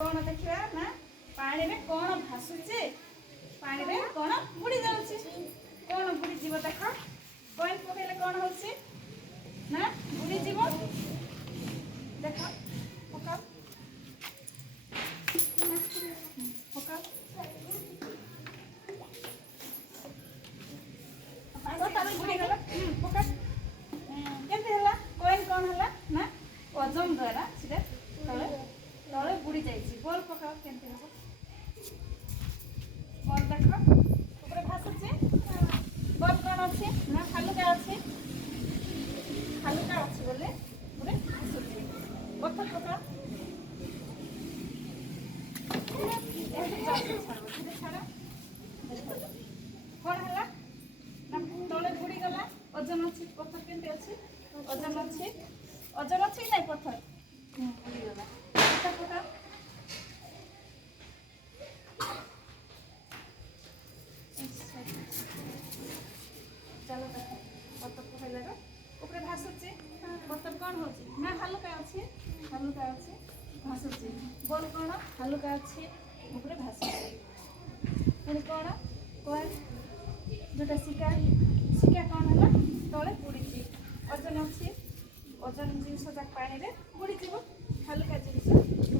कौन देखा ना पानी में कौन भासुचे पानी में कौन बुड़ी जाउची कौन बुड़ी जीव देख कॉइन पकेले कौन होची ना बुड़ी जीव देख पकाओ पकाओ बुड़ी गला पका केते हला कॉइन कौन हला ना वजन द्वारा सिधे तले तले बुड़ी जाइछि बॉल पकाओ केते हबो बॉल देख ऊपर भासुचे बॉल कौन अछि ना हालुका अछि बोले ऊपर भासुचे पत्थर पकाओ कौन हला ना तले बुड़ी गला ओजन अछि पत्थर केते अछि ओजन अछि नै पत्थर बुड़ी गला पत्थर पकाओ चलो पत्थर पकाइला ऊपर भासुचे पत्थर कौन होची ना हालुका अछि भासुचे बॉल कौन हालुका अछि ऊपर भासुचे पुणी कौन कॉइन जोटा सिक्का कौन हला तले बुड़ी ओजन अच्छी ओजन जिनस पानी में बुड़ी हालुका जिनस